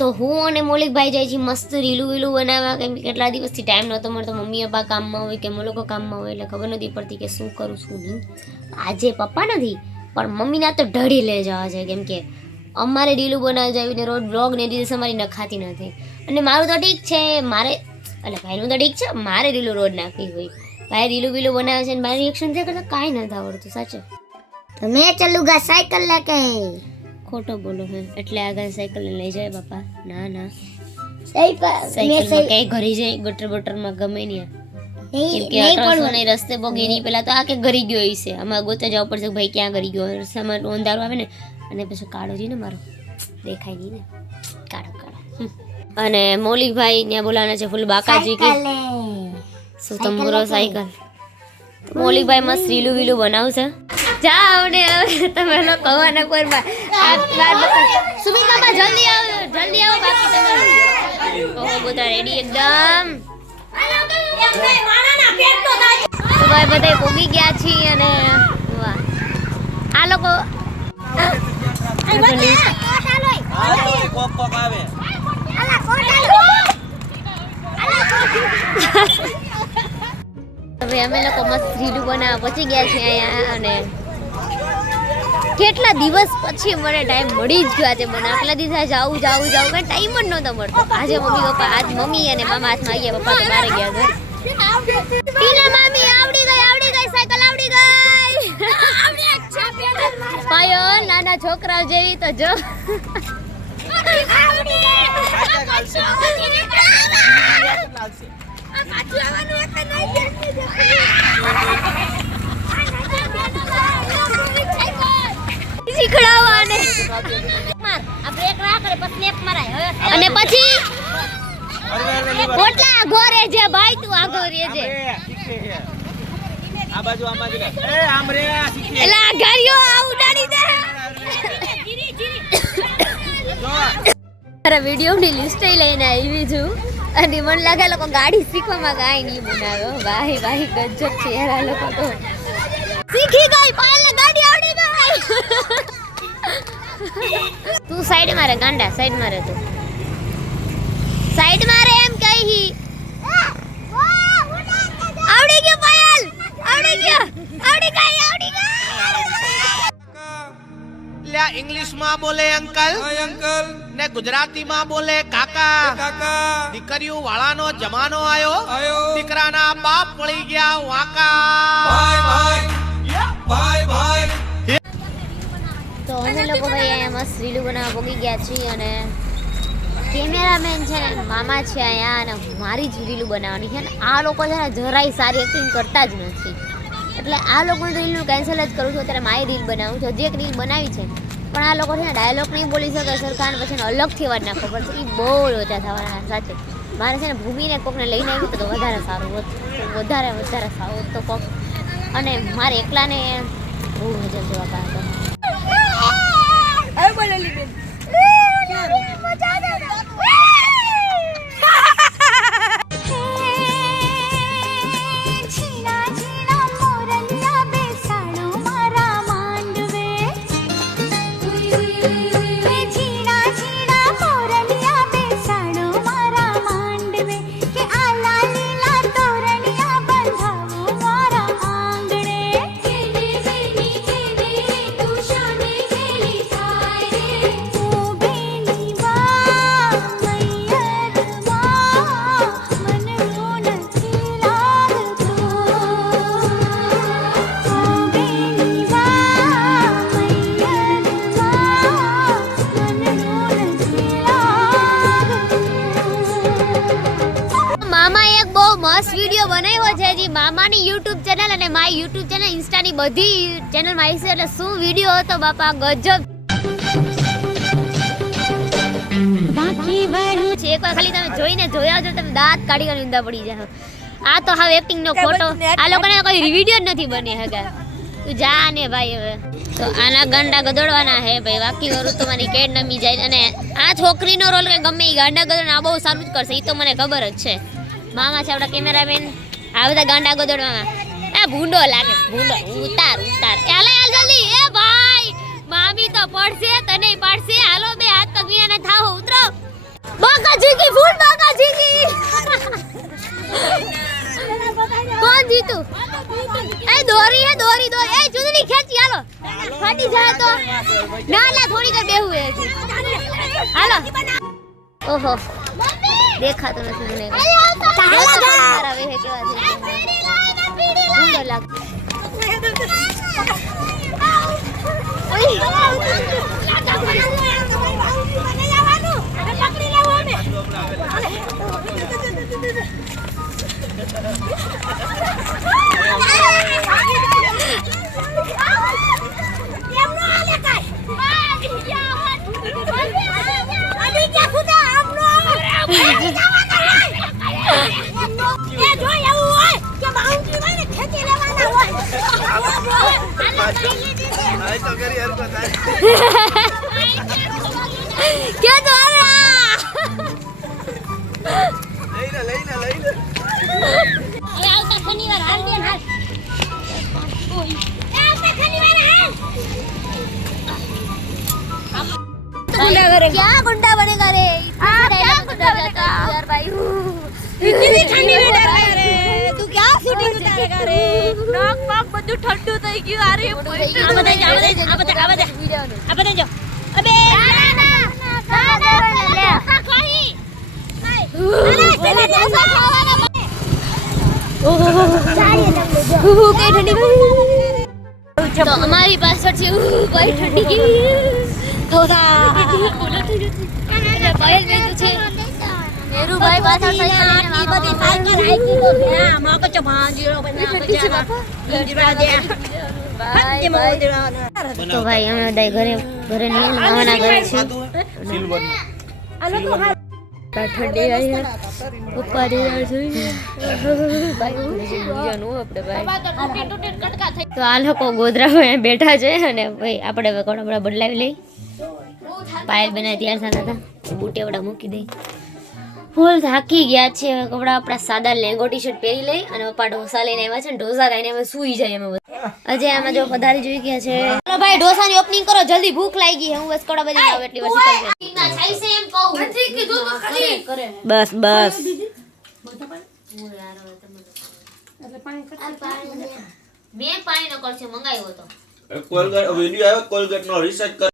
તો હું અને મૌલિકભાઈ જાય છે મસ્ત રીલું વીલું બનાવવા, કેમ કે કેટલા દિવસથી ટાઈમ નહોતો મળતો. મમ્મી પપ્પા કામમાં હોય કે અમે લોકો કામમાં હોય એટલે ખબર નથી પડતી કે શું કરું શું નહીં. આજે પપ્પા નથી પણ મમ્મીના તો ઢળી લઈ જવા છે, કેમ કે અમારે રીલું બનાવવા જાય ને રોજ બ્લોગ ને રીલ્સ અમારી નખાતી નથી. અને મારું તો ઠીક છે, મારે એટલે ભાઈનું તો ઠીક છે, મારે રીલું રોજ નાખવી હોય. ભાઈ રીલું વીલું બનાવે છે ને ભાઈ રિએક્શન થયા કરતા કાંઈ નથી આવડતું સાચું. तो मैं चलूंगा साइकिल लेके. ખોટો બોલો હે એટલે આગળ સાયકલ લઈ જાય બાપા. ના ના सही पर સાયકલમાં કઈ ઘરી જાય ગટર બટરમાં ગમે નહીં, કેમ કે અઠવાસો ને રસ્તે પગે નહીં. પેલા તો આ કે ઘરી ગયો હશે, આમાં ગોતે જવું પડશે ભાઈ ક્યાં ઘરી ગયો. રસ્તામાં અંધારું આવે ને અને પછી કાળો રહી ને મારો દેખાય નહીં ને કાળો કાળો. અને મૌલિકભાઈ ત્યાં બોલાવાના છે ફૂલ બાકાજી કે શું તમરો સાયકલ. મૌલિકભાઈ મસ્ત રીલું વીલું બનાવશે. જાઓ ને હવે તમે લોકો કવાના કોરમાં સુમિત્રાબા જલ્દી આવો બાકી તમે ઓહો બધા રેડી એકદમ. તો ભાઈ બધા પોગી ગયા છીએ અને વાહ આ લોકો હવે અમે લોકો મસ્ત રીલું બનાવવા પહોંચી ગયા છીએ અહીંયા. અને કેટલા દિવસ પછી મને ટાઈમ મળી જ ગયો આજે મને. આટલા દિવસ જાવું કઈ ટાઈમ જ નહોતો મળતો. આજે મમ્મી પપ્પા આજ મમ્મી અને મામા હાથમાં આવી ગયા, પપ્પા તો બહાર ગયા છે. ટીના મામી આવડી ગઈ સાયકલ આવડી ગઈ. પાયો નાના છોકરાઓ જેવી તો જો શીખડાવવાને માર આ બ્રેક ના કરે પછી સ્નેપ મરાય. હવે અને પછી પોટલા ઘોરે જે ભાઈ તું આગો રે જે આ બાજુ આમાં જ એ આમ રે શીખી એલા આ ગાડીઓ આ ઉડાડી દે. મારા વિડીયોની લિસ્ટ લઈને આવી છું અને મને લાગે લોકો ગાડી શીખવામાં કાંઈ નહીં બનાવ્યો. ભાઈ ગજબ છે યાર આ લોકો તો. શીખી ગઈ પાયલને ગાડી આવડી ગઈ. તું સાઈડ મારે ગાંડા સાઈડ મારે તું સાઈડ મારે એમ કહી. આવડી ગયો પાયલ આવડી ગઈ. લ્યા ઇંગ્લિશ માં બોલે અંકલ ને ગુજરાતી માં બોલે કાકા. દીકરીઓ વાળાનો જમાનો આયો, દીકરાના બાપ પડી ગયા વાંકા. તો અમે લોકો ભાઈ અહીંયા મસ્ત રીલું બનાવવા પોગી ગયા છીએ અને કેમેરામેન છે ને મામા છે અહીંયા અને મારી જ રીલું બનાવવાની છે. ને આ લોકો છે ને જરાય સારી એક્ટિંગ કરતા જ નથી એટલે આ લોકોની રીલનું કેન્સલ જ કરું છું. અત્યારે મારી રીલ બનાવું છું, હજી એક રીલ બનાવી છે પણ આ લોકો છે ને ડાયલોગ નહીં બોલી શકે સરખા ને પછી અલગથી અવાજ નાખવો પડશે. એ બહુ લોચા થવાના સાચે. મારે છે ને ભૂમિને કોકને લઈને આવી તો વધારે સારું હોત, વધારે સારું હોત તો કોક. અને મારે એકલાને બહુ મજા જોવા પાડતો. મસ્ત વિડિયો બનાવ્યો છે જી મામાની YouTube ચેનલ અને મારી YouTube ચેનલ ઇન્સ્ટાની બધી ચેનલમાં આવી છે. એટલે શું વિડિયો હતો બાપા ગજબ બાકી વહી છે. એકવાર ખાલી તમે જોયા જો તમે દાંત કાઢીને ઊંધા પડી જાવ. આ તો હવે એક્ટિંગ નો ફોટો આ લોકોને કોઈ વિડિયો જ નથી બની હગા. તું જા ને ભાઈ હવે તો આના ગાંડા ગદોડવાના હે ભાઈ. બાકી વરું તો મારી કેડ નમી જાય. અને આ છોકરીનો રોલ કે ગમે એ ગાંડા ગદોડ આ બહુ સારું જ કરશે, એ તો મને ખબર જ છે. મામા છે આપણા કેમેરામેન. આ બધા ગાંડા ગોદડવામાં એ ભૂંડો લાગે ભૂંડો. ઉતાર ચાલે હાલ જલ્દી. એ ભાઈ મામી તો પડશે તને પાડશે. હાલો બે હાથ પગ વિના થાઓ ઉતરો. તું એ દોરી હે દોરી એ ચૂંદડી ખેંચી હાલો ફાટી જાય તો ના થોડી કર બેહું હે હજી હાલો ઓહો દેખાતો નથી મને મારા વે હે કેવા છે સુંદર લાગે क्या तो क्या गुंडा बनेगा रे क्या गुंडा बनेगा यार भाई इतनी ठंडी में डर रहा रे तू क्या शूटिंग उतारेगा रे नाक पाक બધું ઠંડુ થઈ ગયું અરે આ બતા જો અબે તો અમારી પાછળ છે ભાઈ ઠંડી કેવી થોડા ભાઈ મેં છે મેરું ભાઈ પાછળ થઈ આટલી બધી સાયકલ આઈકી તો ગયા માકો ચો ભાંજીરો બના બજા ઇંજરા દે ભાઈ તો ભાઈ અમે દઈ ઘરે નહીં મામાના ઘરે છે આનો તો હા ઠંડી આવી હે પપ્પા રે જોઈ ભાઈ નું આપણે ભાઈ તો આ લોકો ગોધરામાં બેઠા છે અને ભાઈ આપણે હવે કપડા બદલાવી લઈ પાયલ બનાવી તૈયાર થતા હતા બુટેવડા મૂકી દઈ ફૂલ થાકી ગયા છે હવે કપડા આપણા સાદા લેંગો ટી શર્ટ પહેરી લઈ અને પપ્પા ઢોસા લઈને આવ્યા છે ને ઢોસા ખાઈને હવે સૂઈ જાય અમે બધા અજય આમાં જો પધારી જોઈ ગયા છે ચલો ભાઈ ઢોસાની ઓપનિંગ કરો જલ્દી ભૂખ લાગી ગઈ હું બસ કપડા બદલી આવ એટલી વર્ષ થઈ બસ બસ મેં પાણી નો કરશે મંગાવ્યો હતો કોલગેટ વિડિયો આવ્યો કોલગેટ નો રિસર્ચ કર